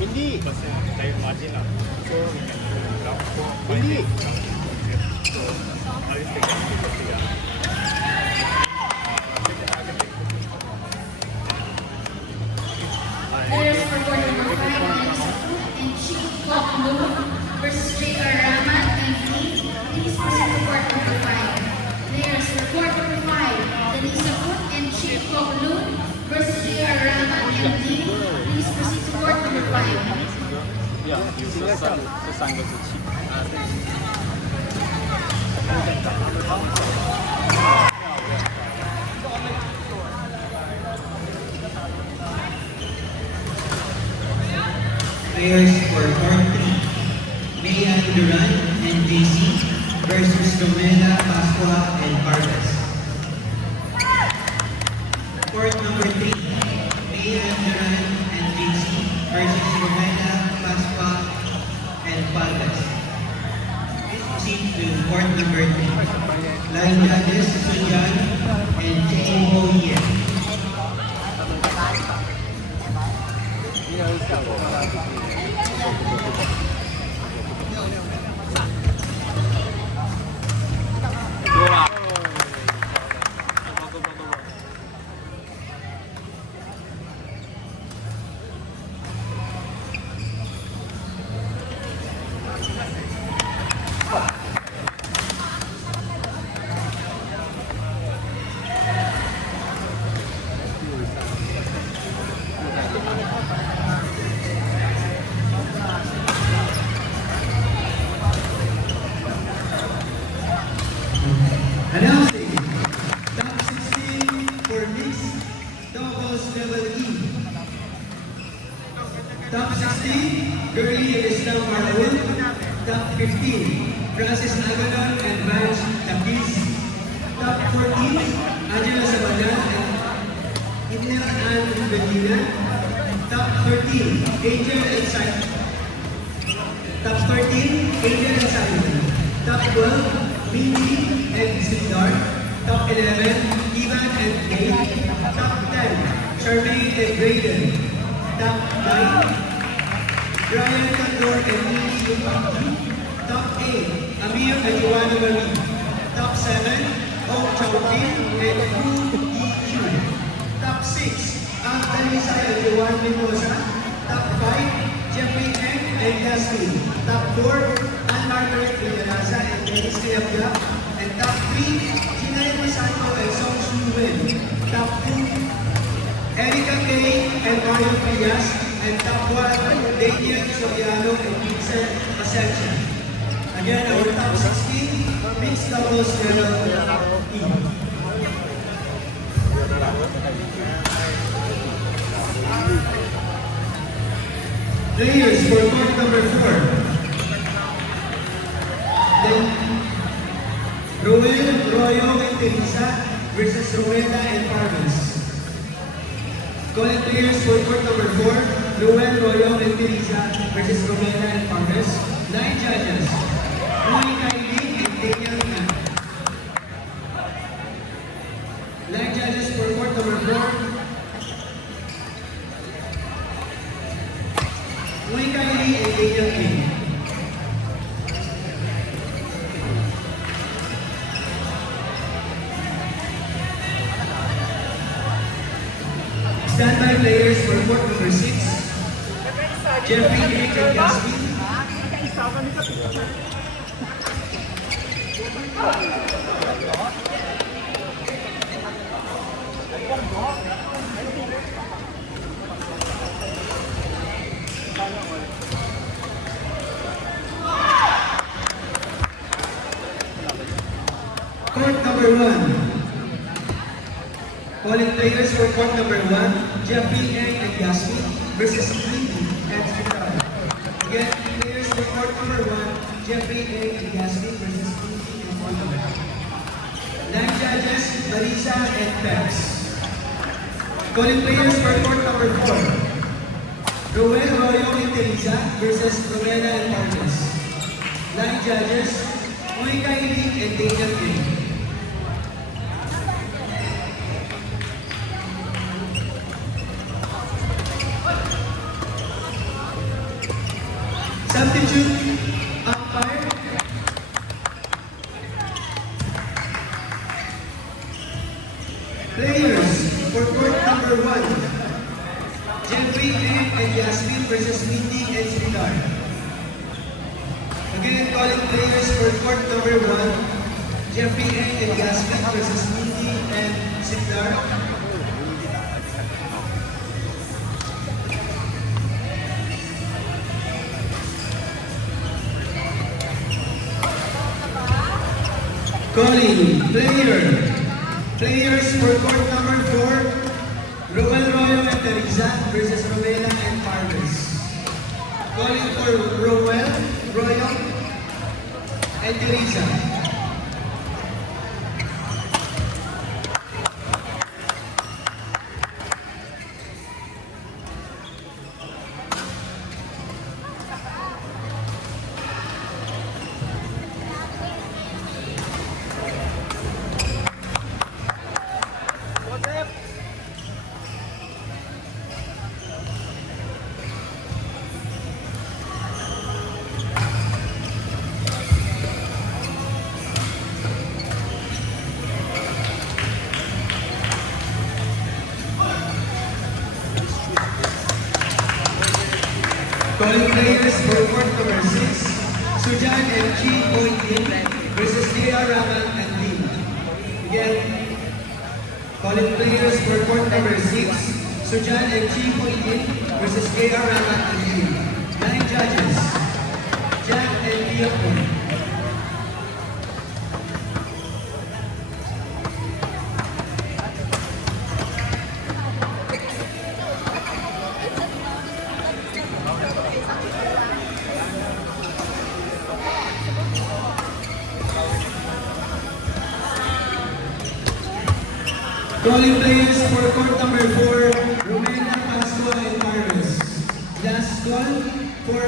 Hindi. Tayo margin lang. So, hindi. So, alis tingnan dito sila. Players for court number 5, and Chief Koklu versus J.R. Rahman and Lee. Please proceed to court number 5. Players for court number 5, Denise Akut and Chief Koklu versus J.R. Rahman and Lee. Please proceed to court number 5. Yeah, sasangga sa chief. Players for court 3, Maya Duran and JC versus Romela, Pascua, and Parves. Court number 3, Maya Duran and JC versus Romela, Pascua, and Parves. Please proceed to court number 3. Line judges Sujan and J.O. Yen. Announcing top 16 for mixed doubles level E. Top 16, Girlie Elislam Marul. Top 15, Francis Agadon and Vance Tapiz. Top 14, Angela Sabadan and Inner Ann Medina. Top 13, Angel and Simon. Top 13, Angel and Simon. Top 12, Mimi and Sindar. Top 11, Ivan and Kate. Top 10, Charmaine and Brayden. Top 9, Brian Condor and Nini Yupaki. Top 8, Amir and Joanna Marie. Top 7, Hong Chowpin and Hu Yi-Chu. Top 6, Anthony Sai and Joan Mendoza. Top 5, Jeffrey Eng and Yasmin. Top 4, Anne-Margaret Villarasa and Dennis Leapia. And top 3, Ginael Masato and Song Shu-Wen. Top 2, Erica Kay and Mario Frias. And top 1, Daniel Soriano and Vincent Ascension. Again, our top 16, mixed doubles level E. Players for court number 4. Then, Roel, Royo, and Teresa versus Rowena and Parves. Calling players for court number 4. Roel, Royo, and Teresa versus Rowena and Parves. Line judges, Monica Eileen and Daniel Yan. Line judges for court number 4. Monica Eileen and Daniel Yan. Standby players for court number 6. Jeffrey Rick and Yasmin. Court number 1. Calling players for court number 1, Jeffrey Eng and Yasmin versus Queenie and Sridhar. Again, players for court number 1, Jeffrey Eng and Yasmin versus Queenie and Sridhar. Line judges, Marisa and Peps. Calling players for court number 4, Roel Royo and Teresa versus Romela and Marcos. Line judges, Monica Iling and Daniel King. Substitute umpire. Players for court number 1, Jeffrey Eng and Yasmin versus Mindy and Sridhar. Again, calling players for court number 1, Jeffrey Eng and Yasmin versus Mindy and Sridhar. Calling players for court number 4, Roel Royo and Teresa versus Romela and Parvez. Calling for Roel Royo and Teresa. Calling players for court number 6, Sujan and Chi Pointin versus J.R. Raman and Lee. Again, calling players for court number 6, Sujan and Chi Pointin versus J.R. Raman and Lee. Line judges, Jack and Leopold. Calling players for court number 4, Romena, Pasco, and Parvez. Last call,